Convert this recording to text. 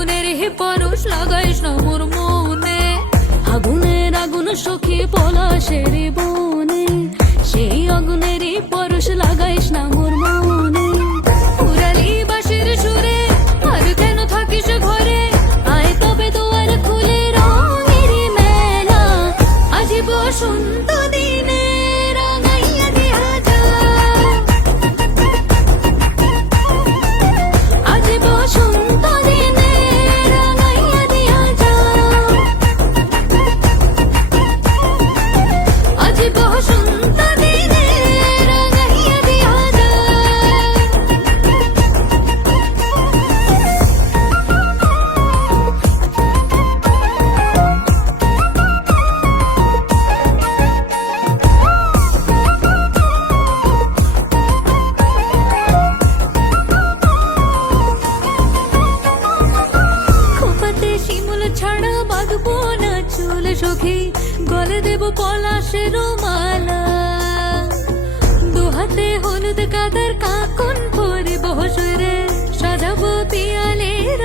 আগুনের হে পরশ লাগাইস না মোর মনে, আগুনের আগুন সখী পলাশের বনে, সেই আগুনেরই পরশ লাগাইস না মোর মনে। পুরালি বাঁশির সুরে আর কেন থাকিস ঘরে, আয় তবে দুয়ার খুলে রঙের মেলা, আজি বসন্ত দিনে রাঙাইয়া দিয়া যা, আজি বসন্ত দিনে রাঙাইয়া দিয়া যা, আজি বসন্ত দিনে রাঙাইয়া দিয়া যা। খোপাতে শিমুল ছাড়া বাঁধবো না চুল সখী, গলে দেব পলাশের মালা, দুহাতে হলুদ কাদার কাকন পরিব সুরে, সাজাবো পিয়ালের